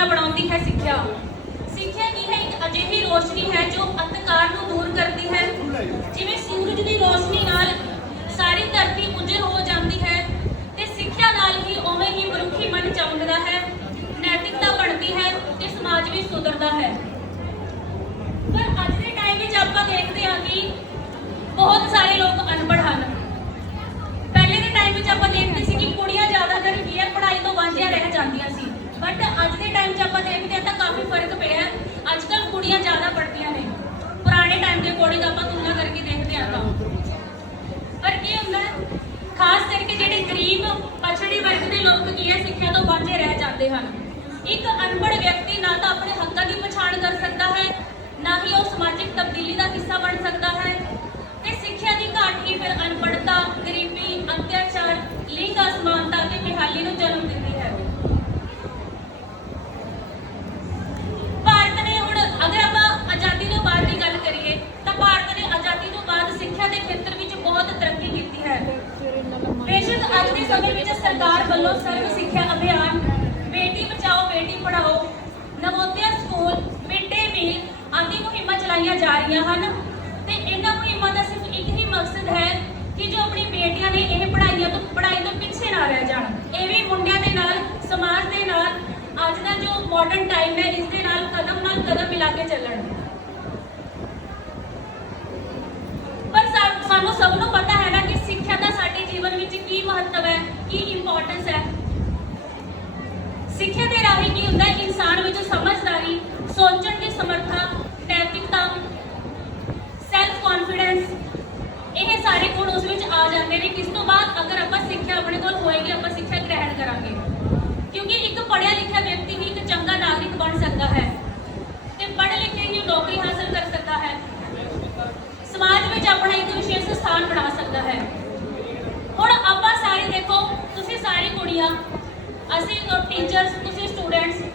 ਸੁਪਨਾ ਬਣਾਉਂਦੀ ਹੈ ਸਿੱਖਿਆ। ਸਿੱਖਿਆ ਕੀ ਹੈ? ਇੱਕ ਅਜਿਹੀ ਰੋਸ਼ਨੀ ਹੈ ਜੋ ਅੰਧਕਾਰ ਨੂੰ ਦੂਰ ਕਰਦੀ ਹੈ। ਜਿਵੇਂ ਸੂਰਜ ਦੀ ਰੋਸ਼ਨੀ ਨਾਲ ਸਾਰੀ ਧਰਤੀ ਉਜੜ ਹੋ ਜਾਂਦੀ ਹੈ ਤੇ ਸਿੱਖਿਆ ਨਾਲ ਹੀ ਉਵੇਂ ਹੀ ਮਨੁੱਖੀ ਮਨ ਚਮਕਦਾ ਹੈ, ਨੈਤਿਕਤਾ ਬਣਦੀ ਹੈ ਤੇ ਸਮਾਜ ਵੀ ਸੁਧਰਦਾ ਹੈ। ਪਰ ਅੱਜ ਦੇ ਟਾਈਮ ਵਿੱਚ ਆਪਾਂ ਦੇਖਦੇ ਹਾਂ ਕਿ ਬਹੁਤ ਸਾਰੇ ਲੋਕ ਅਨਪੜ੍ਹ ਹਨ। ਪਹਿਲੇ ਦੇ ਟਾਈਮ ਵਿੱਚ ਆਪਾਂ ਦੇਖਦੇ ਸੀ ਕਿ ਕੁੜੀਆਂ ਜ਼ਿਆਦਾਤਰ ਕੀ ਹੈ ਪੜ੍ਹਾਈ ਤੋਂ ਵਾਂਝੀਆਂ ਰਹਿ ਜਾਂਦੀਆਂ ਸੀ ਬਟ ਅੱਜ ਦੇ ਟਾਈਮ 'ਚ ਆਪਾਂ ਦੇਖਦੇ ਹਾਂ ਤਾਂ ਕਾਫੀ ਫ਼ਰਕ ਪਿਆ ਹੈ ਅੱਜ ਕੱਲ੍ਹ ਕੁੜੀਆਂ ਜ਼ਿਆਦਾ ਪੜ੍ਹਦੀਆਂ ਨੇ ਪੁਰਾਣੇ ਟਾਈਮ ਦੇ ਅਕੋਰਡਿੰਗ ਆਪਾਂ ਤੁਲਨਾ ਕਰਕੇ ਦੇਖਦੇ ਹਾਂ ਤਾਂ ਪਰ ਕੀ ਹੁੰਦਾ ਹੈ? ਖਾਸ ਕਰਕੇ ਜਿਹੜੇ ਗਰੀਬ ਪਛੜੀ ਵਰਗ ਦੇ ਲੋਕ ਕੀ ਹੈ? ਸਿੱਖਿਆ ਤੋਂ ਵਾਂਝੇ ਰਹਿ ਜਾਂਦੇ ਹਨ। ਇੱਕ ਅਨਪੜ੍ਹ ਵਿਅਕਤੀ ਨਾਲ ਤਾਂ ਆਪਣੇ ਹੱਕਾਂ ਦੀ ਪਛਾਣ ਕਰ ਸਕਦਾ ਹੈ ਨਾ ਹੀ ਉਹ ਸਮਾਜਿਕ ਤਬਦੀਲੀ ਦਾ ਹਿੱਸਾ ਬਣ ਸਕਦਾ ਹੈ ਤੇ ਸਿੱਖਿਆ ਦੀ ਘਾਟ ਹੀ ਫਿਰ ਅਨਪੜ੍ਹਤਾ ਗਰੀਬੀ ਅਤਿਆਚਾਰ ਲਿੰਗ ਅਸਮਾਨਤਾ ਤੇ ਬਿਹਾਲੀ ਨੂੰ ਜਨਮ ਦਿੰਦੀ ਹੈ ਭਾਰਤ ਨੇ ਹੁਣ ਅਗਰ ਆਪਾਂ ਆਜ਼ਾਦੀ ਤੋਂ ਬਾਅਦ ਦੀ ਗੱਲ ਕਰੀਏ ਤਾਂ ਭਾਰਤ ਨੇ ਆਜ਼ਾਦੀ ਤੋਂ ਬਾਅਦ ਸਿੱਖਿਆ ਦੇ ਖੇਤਰ ਵਿੱਚ ਬਹੁਤ ਤਰੱਕੀ ਕੀਤੀ ਹੈ ਬੇਸ਼ੱਕ ਅੱਜ ਦੇ ਸਮੇਂ ਵਿੱਚ ਸਰਕਾਰ ਵੱਲੋਂ ਸਰਵ ਸਿੱਖਿਆ ਅਭਿਆਨ, ਬੇਟੀ ਬਚਾਓ, ਬੇਟੀ ਪੜ੍ਹਾਓ, Navodaya school mid day meal ਆਦਿ ਮੁਹਿੰਮਾਂ ਚਲਾਈਆਂ ਜਾ ਰਹੀਆਂ ਹਨ। ਤੇ ਇਹਨਾਂ ਮੁਹਿੰਮਾਂ ਦਾ ਸਿਰਫ ਇੱਕ ਹੀ ਮਕਸਦ ਹੈ ਕਿ ਜੋ ਆਪਣੀ ਬੇਟੀਆਂ ਨੇ ਇਹ ਪੜ੍ਹਾਈਆਂ ਤੋਂ, ਪੜ੍ਹਾਈ ਤੋਂ ਪਿੱਛੇ ਨਾ ਰਹਿ ਜਾਣ। ਇਹ ਵੀ ਮੁੰਡਿਆਂ ਦੇ ਨਾਲ, ਸਮਾਜ ਦੇ ਨਾਲ, ਅੱਜ ਦਾ ਜੋ ਮਾਡਰਨ ਟਾਈਮ ਹੈ, ਇਸ ਦੇ ਨਾਲ ਕਦਮ ਨਾਲ ਕਦਮ ਮਿਲਾ ਕੇ ਚੱਲਣ। ਪਰ ਸਾਨੂੰ ਸਭ ਨੂੰ ਪਤਾ ਹੈ ਨਾ ਕਿ ਸਿੱਖਿਆ ਦਾ ਸਾਡੇ ਜੀਵਨ ਵਿੱਚ ਕੀ ਮਹੱਤਵ ਹੈ, ਕੀ ਸਮਝਦਾਰੀ ਕੀ ਹੁੰਦਾ ਹੈ ਇਨਸਾਨ ਵਿੱਚ ਸਮਝਦਾਰੀ, ਸੋਚਣ ਦੀ ਸਮਰੱਥਾ, ਨੈਤਿਕਤਾ ਸੈਲਫ ਕੌਨਫੀਡੈਂਸ ਇਹ ਸਾਰੇ ਗੁਣ ਉਸ ਵਿੱਚ ਆ ਜਾਂਦੇ ਨੇ। ਕਿਸ ਤੋਂ ਬਾਅਦ ਅਗਰ ਆਪਾਂ ਸਿੱਖਿਆ ਆਪਣੇ ਕੋਲ ਹੋਏਗੀ, ਆਪਾਂ ਸਿੱਖਿਆ ਗ੍ਰਹਿਣ ਕਰਾਂਗੇ। ਕਿਉਂਕਿ ਇੱਕ ਪੜ੍ਹਿਆ ਲਿਖਿਆ ਵਿਅਕਤੀ ਹੀ ਇੱਕ ਚੰਗਾ ਨਾਗਰਿਕ ਬਣ ਸਕਦਾ ਹੈ ਤੇ ਪੜ੍ਹ ਲਿਖ ਹੀ ਨੌਕਰੀ ਹਾਸਲ ਕਰ ਸਕਦਾ ਹੈ। ਸਮਾਜ ਵਿੱਚ ਆਪਣਾ ਇੱਕ ਵਿਸ਼ੇਸ਼ ਸਥਾਨ ਬਣਾ ਸਕਦਾ ਹੈ। ਹੁਣ ਆਪਾਂ ਸਾਰੇ ਦੇਖੋ, ਤੁਸੀਂ ਸਾਰੇ ਕੁੜੀਆਂ, ਅਸੀਂ ਟੀਚਰਸ ਤੁਸੀਂ